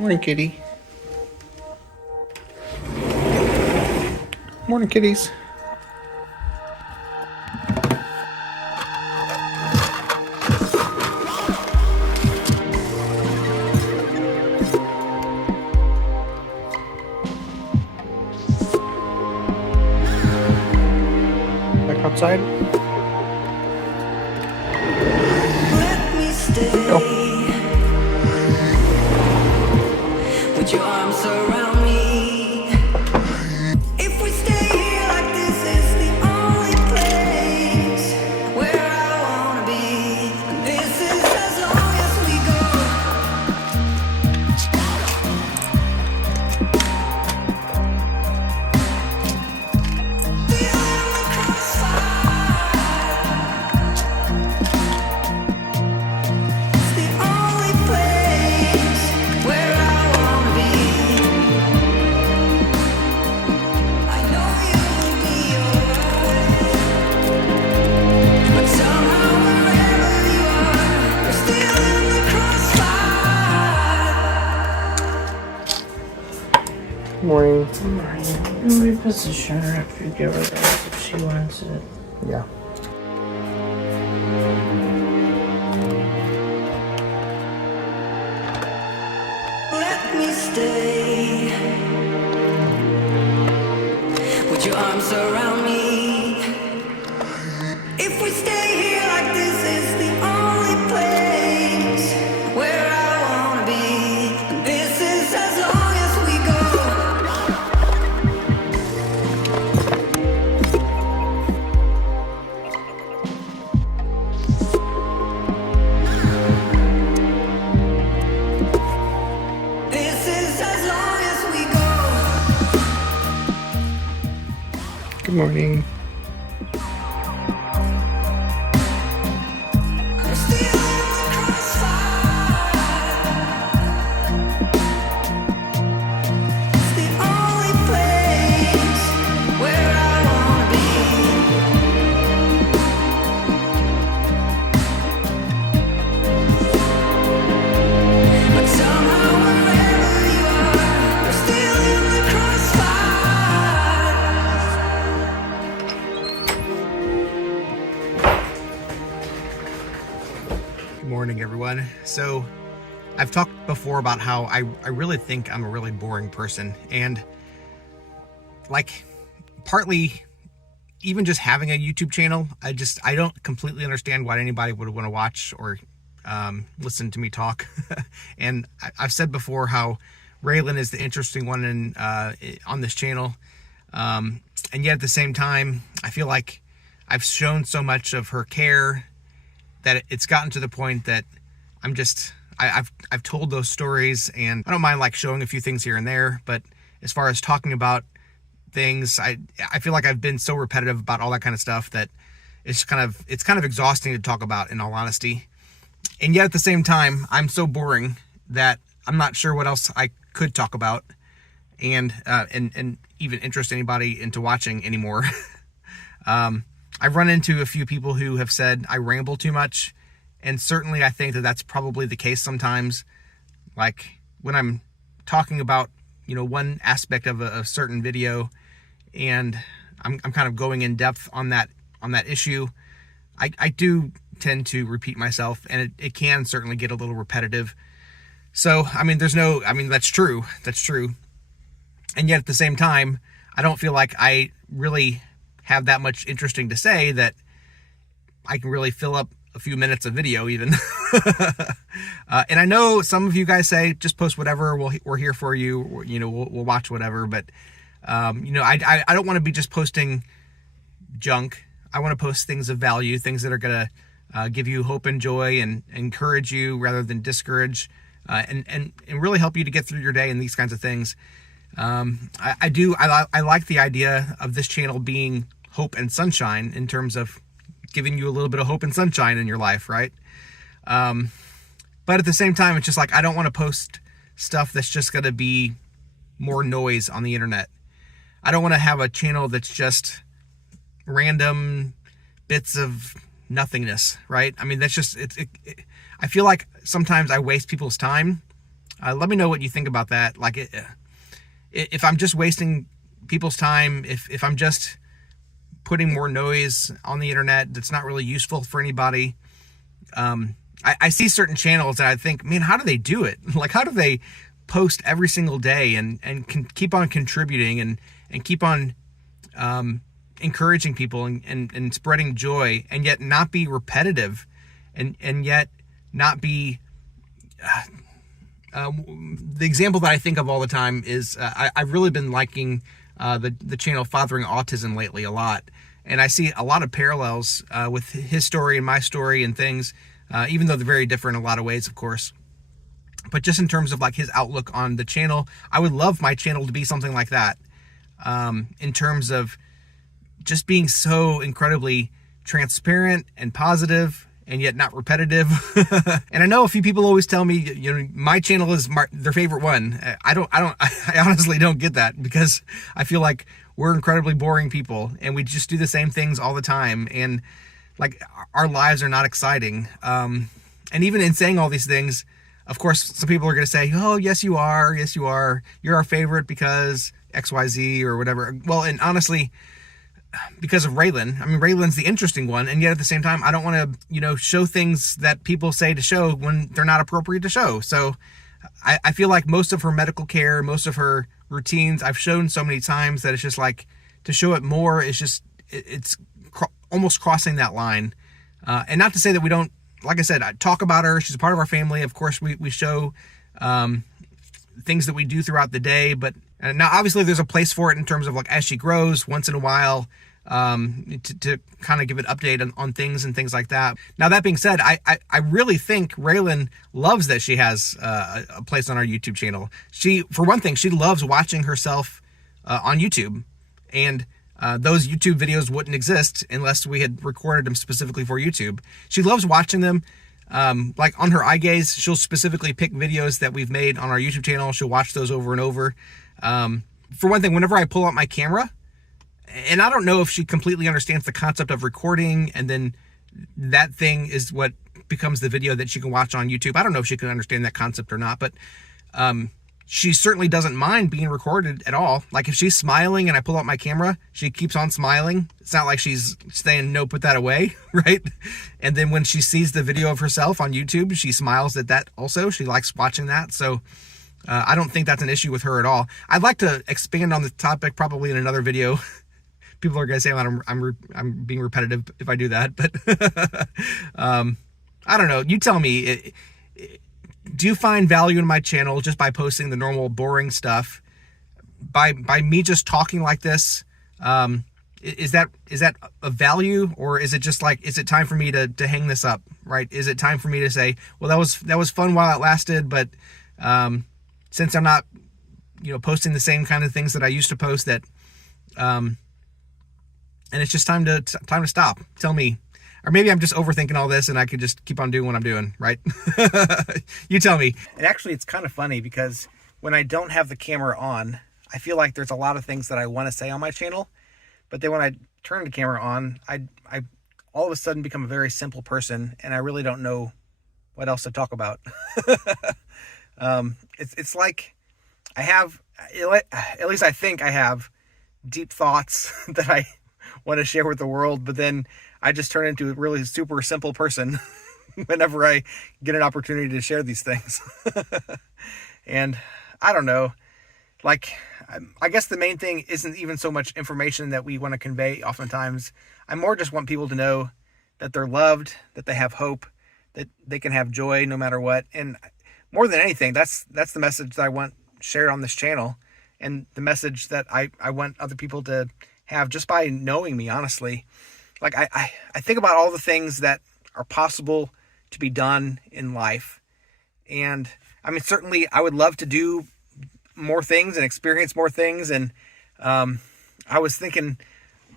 Morning, kitty. Morning, kitties. Back outside. Let me stay. Go. Would your arms around me? If we stay here like this is the only place where I wanna be. This is as long as we go. Beyond the crossfire, it's the only place where I wanna be. I know you will be alright, but somehow wherever you are, we're still in the crossfire. Morning. Reposition her after you give her that if she wants it. Yeah. Let me stay. Would your arms around me? If we stay here like this is the only place where I wanna be. This is as long as we go. This is as long as we go. Good morning. We're still in the crossfire. It's the only place where I wanna be. But somehow wherever you are, we're still in the crossfire. Good morning, everyone. So, I've talked before about how I really think I'm a really boring person, and like, partly even just having a YouTube channel, I don't completely understand why anybody would want to watch or listen to me talk. And I've said before how Raylan is the interesting one on this channel, and yet at the same time, I feel like I've shown so much of her care that it's gotten to the point that I've told those stories, and I don't mind like showing a few things here and there, but as far as talking about things, I feel like I've been so repetitive about all that kind of stuff that it's kind of exhausting to talk about, in all honesty. And yet at the same time, I'm so boring that I'm not sure what else I could talk about and even interest anybody into watching anymore. I've run into a few people who have said I ramble too much, and certainly I think that that's probably the case sometimes. Like when I'm talking about, one aspect of a certain video, and I'm kind of going in depth on that issue, I do tend to repeat myself, and it can certainly get a little repetitive. So, that's true. That's true. And yet at the same time, I don't feel like I really have that much interesting to say that I can really fill up a few minutes of video even. And I know some of you guys say, just post whatever, we're here for you, we'll watch whatever. But, I don't want to be just posting junk. I want to post things of value, things that are going to give you hope and joy and encourage you rather than discourage, and really help you to get through your day and these kinds of things. I like the idea of this channel being hope and sunshine in terms of giving you a little bit of hope and sunshine in your life, right? But at the same time, it's just like, I don't want to post stuff that's just going to be more noise on the internet. I don't want to have a channel that's just random bits of nothingness, right? I mean, that's just, I feel like sometimes I waste people's time Let me know what you think about that. Like, if I'm just wasting people's time, if I'm just putting more noise on the internet that's not really useful for anybody. I see certain channels that I think, man, how do they do it? Like, how do they post every single day and can keep on contributing and keep on encouraging people and spreading joy, and yet not be repetitive, and yet not be the example that I think of all the time is I've really been liking the channel Fathering Autism lately a lot, and I see a lot of parallels with his story and my story and things, even though they're very different in a lot of ways, of course. But just in terms of like his outlook on the channel, I would love my channel to be something like that, in terms of just being so incredibly transparent and positive, and yet not repetitive. And I know a few people always tell me, you know, my channel is their favorite one. I honestly don't get that, because I feel like we're incredibly boring people and we just do the same things all the time. And like, our lives are not exciting. And even in saying all these things, of course, some people are going to say, oh, yes, you are. Yes, you are. You're our favorite because XYZ or whatever. Well, and honestly, because of Raylan. I mean, Raylan's the interesting one, and yet at the same time, I don't want to, you know, show things that people say to show when they're not appropriate to show. So I feel like most of her medical care, most of her routines, I've shown so many times that it's just like, to show it more, it's just, it's almost crossing that line. And not to say that we don't, like I said, I talk about her. She's a part of our family. Of course, we show things that we do throughout the day, but now obviously there's a place for it in terms of like, as she grows once in a while, to kind of give an update on things and things like that. Now, that being said, I really think Raylan loves that she has a place on our YouTube channel. For one thing, she loves watching herself on YouTube, and those YouTube videos wouldn't exist unless we had recorded them specifically for YouTube. She loves watching them. Like on her eye gaze, she'll specifically pick videos that we've made on our YouTube channel. She'll watch those over and over. For one thing, whenever I pull out my camera, and I don't know if she completely understands the concept of recording, and then that thing is what becomes the video that she can watch on YouTube. I don't know if she can understand that concept or not, but she certainly doesn't mind being recorded at all. Like, if she's smiling and I pull out my camera, she keeps on smiling. It's not like she's saying, no, put that away, right? And then when she sees the video of herself on YouTube, she smiles at that also. She likes watching that. So I don't think that's an issue with her at all. I'd like to expand on the topic probably in another video. People are going to say I'm being repetitive if I do that, but I don't know. You tell me, do you find value in my channel just by posting the normal boring stuff? By me just talking like this, is that a value, or is it just like, is it time for me to hang this up, right? Is it time for me to say, well, that was fun while it lasted, but since I'm not, you know, posting the same kind of things that I used to post, that and it's just time to stop. Tell me. Or maybe I'm just overthinking all this and I could just keep on doing what I'm doing, right? You tell me. And actually, it's kind of funny, because when I don't have the camera on, I feel like there's a lot of things that I want to say on my channel. But then when I turn the camera on, I all of a sudden become a very simple person, and I really don't know what else to talk about. It's like I have, at least I think I have, deep thoughts that I want to share with the world, but then I just turn into a really super simple person whenever I get an opportunity to share these things. And I don't know, like, I guess the main thing isn't even so much information that we want to convey oftentimes. I more just want people to know that they're loved, that they have hope, that they can have joy no matter what. And more than anything, that's the message that I want shared on this channel, and the message that I want other people to have just by knowing me, honestly. Like, I think about all the things that are possible to be done in life. And I mean, certainly I would love to do more things and experience more things. And I was thinking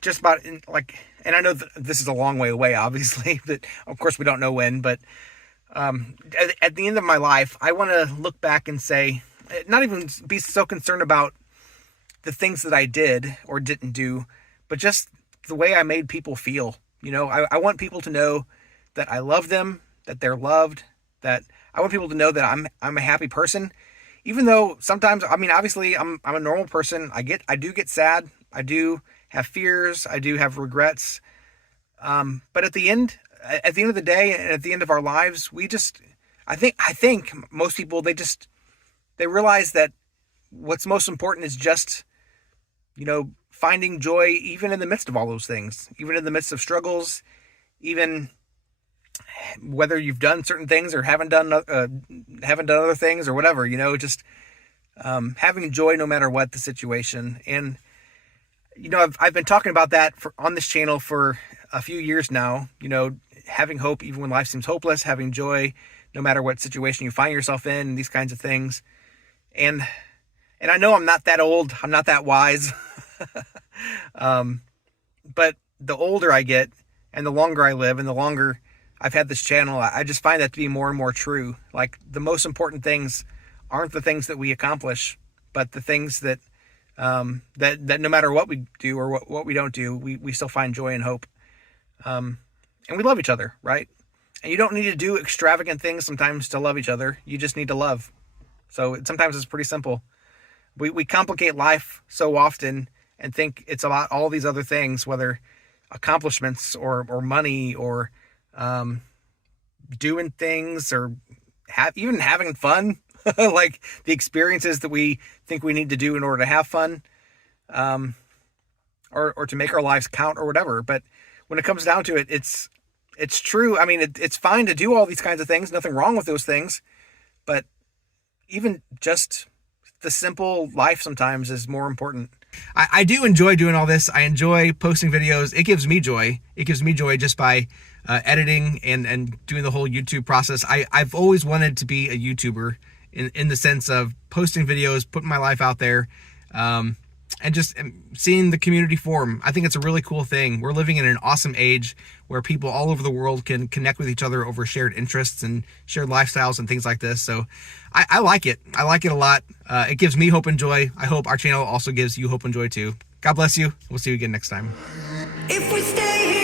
just about, like, and I know that this is a long way away, obviously, but of course we don't know when, but at the end of my life, I want to look back and say, not even be so concerned about the things that I did or didn't do, but just the way I made people feel. You know, I want people to know that I love them, that they're loved, that I want people to know that I'm a happy person. even though sometimes, I mean, obviously I'm a normal person. I do get sad. I do have fears. I do have regrets. But at the end of the day and at the end of our lives, I think most people, they realize that what's most important is just, finding joy even in the midst of all those things, even in the midst of struggles, even whether you've done certain things or haven't done other things or whatever, just having joy no matter what the situation. And I've been talking about that on this channel for a few years now. Having hope even when life seems hopeless, having joy no matter what situation you find yourself in, and these kinds of things. And I know I'm not that old, I'm not that wise, but the older I get and the longer I live and the longer I've had this channel, I just find that to be more and more true. Like, the most important things aren't the things that we accomplish, but the things that that no matter what we do or what we don't do, we still find joy and hope. And we love each other, right? And you don't need to do extravagant things sometimes to love each other. You just need to love. So sometimes it's pretty simple. We complicate life so often and think it's about all these other things, whether accomplishments or money or doing things or even having fun, like the experiences that we think we need to do in order to have fun, or to make our lives count or whatever. But when it comes down to it, it's true. I mean, it's fine to do all these kinds of things. Nothing wrong with those things. But even just the simple life sometimes is more important. I do enjoy doing all this. I enjoy posting videos. It gives me joy. It gives me joy just by editing and doing the whole YouTube process. I've always wanted to be a YouTuber in the sense of posting videos, putting my life out there, and just seeing the community form. I think it's a really cool thing. We're living in an awesome age where people all over the world can connect with each other over shared interests and shared lifestyles and things like this. So I like it. I like it a lot. It gives me hope and joy. I hope our channel also gives you hope and joy too. God bless you. We'll see you again next time. If we stay here